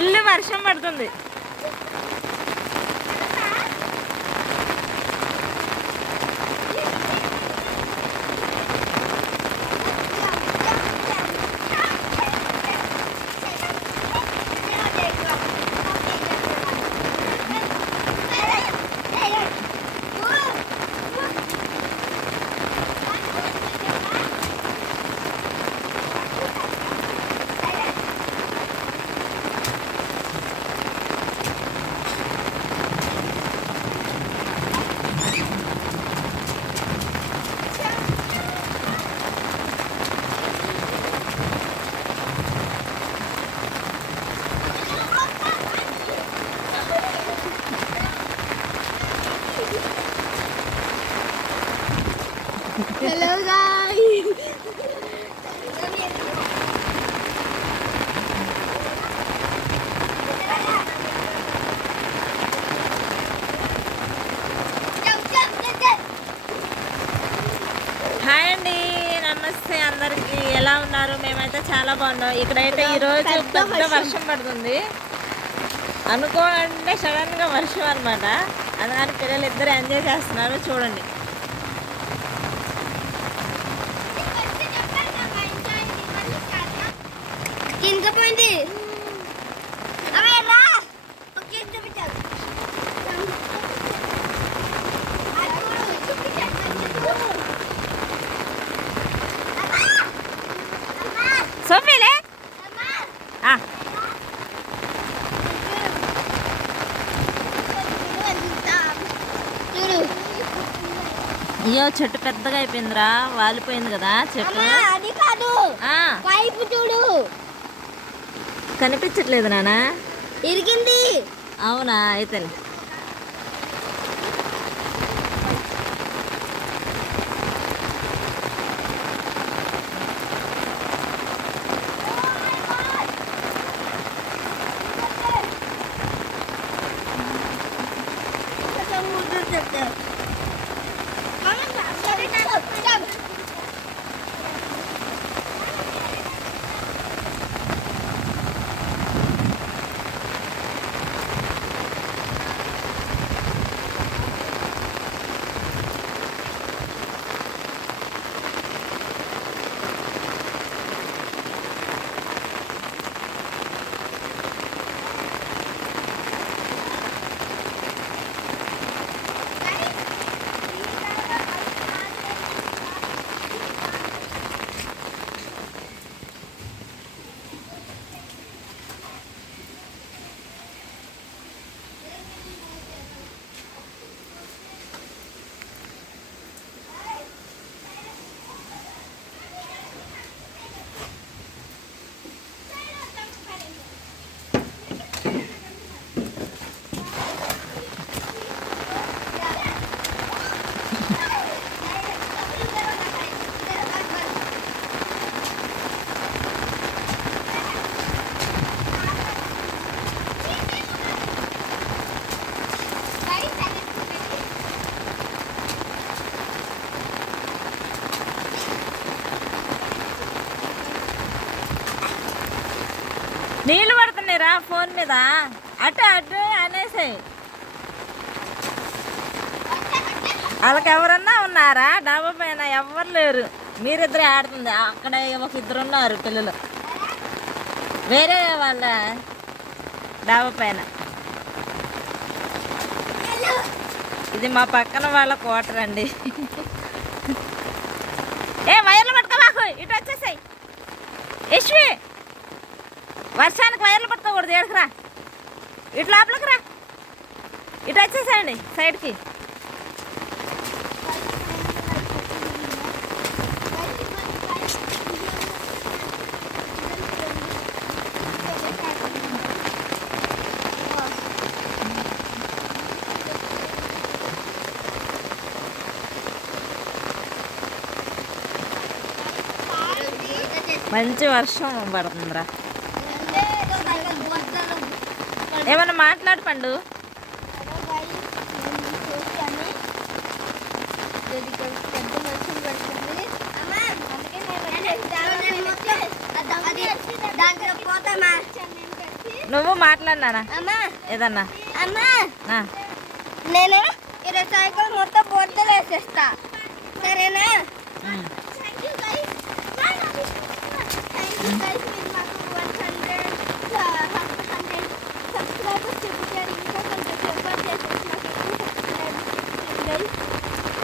Full వర్షం పడుతుంది. Hello guys. Hi అండి, నమస్తే అందరికి. ఎలా ఉన్నారు? మేమైతే చాలా బాగున్నాం. ఇక్కడైతే ఈరోజు పెద్ద వర్షం పడుతుంది. అనుకోండి సడన్గా వర్షం అనమాట. అందుకని పిల్లలు ఇద్దరు ఎంజాయ్ చేస్తున్నారు. చూడండి. Kinga pointi. Amela. Okay, చూపించాలి. సోఫీలే అయ్యో, చెట్టు పెద్దగా అయిపోయిందిరా, వాలిపోయింది కదా చెట్టు. అది కాదు, పైపు చూడు. కనిపించట్లేదు నానా. ఇరిగింది. అవునా? అయితే నీళ్ళు పడుతున్నాయిరా ఫోన్ మీద. అటు అటు అనేసాయి. వాళ్ళకి ఎవరన్నా ఉన్నారా? డాబా పైన ఎవరు లేరు. మీరిద్దరే ఆడుతుంది. అక్కడ ఒక ఇద్దరు ఉన్నారు పిల్లలు, వేరే వాళ్ళ డాబా పైన. ఇది మా పక్కన వాళ్ళ క్వార్టర్ అండి. ఏ వైర్లు పట్టుకోమాకు, ఇటు వచ్చేసాయి. యశ్వి, వర్షానికి వైర్లు పట్టుకోకూడదు. ఏడుకురా, ఇటు లోపలికి రా. ఇటు వచ్చేసాయండి సైడ్కి. మంచి వర్షం పడుతుందిరా. ఏమన్నా మాట్లాడు పండు. నువ్వు మాట్లాడినానా అమ్మా ఏదన్నా అమ్మా ఆ, నేను ఈరోజు సైకిల్ మొత్తం బొట్టలు వేసేస్తా సరేనా ఉమ్.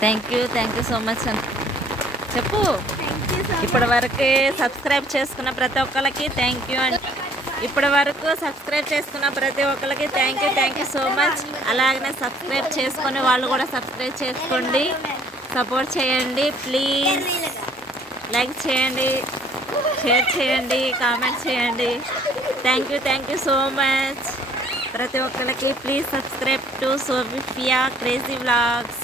థ్యాంక్ యూ సో మచ్ అని చెప్పు. ఇప్పటి వరకు సబ్స్క్రైబ్ చేసుకున్న ప్రతి ఒక్కరికి థ్యాంక్ యూ అండి. ఇప్పటి వరకు సబ్స్క్రైబ్ చేసుకున్న ప్రతి ఒక్కరికి థ్యాంక్ యూ సో మచ్. అలాగనే సబ్స్క్రైబ్ చేసుకొని వాళ్ళు కూడా సబ్స్క్రైబ్ చేసుకోండి, సపోర్ట్ చేయండి ప్లీజ్. లైక్ చేయండి, షేర్ చేయండి, కామెంట్ చేయండి. థ్యాంక్ యూ సో మచ్ ప్రతి ఒక్కరికి. Please subscribe to Sofia crazy vlogs.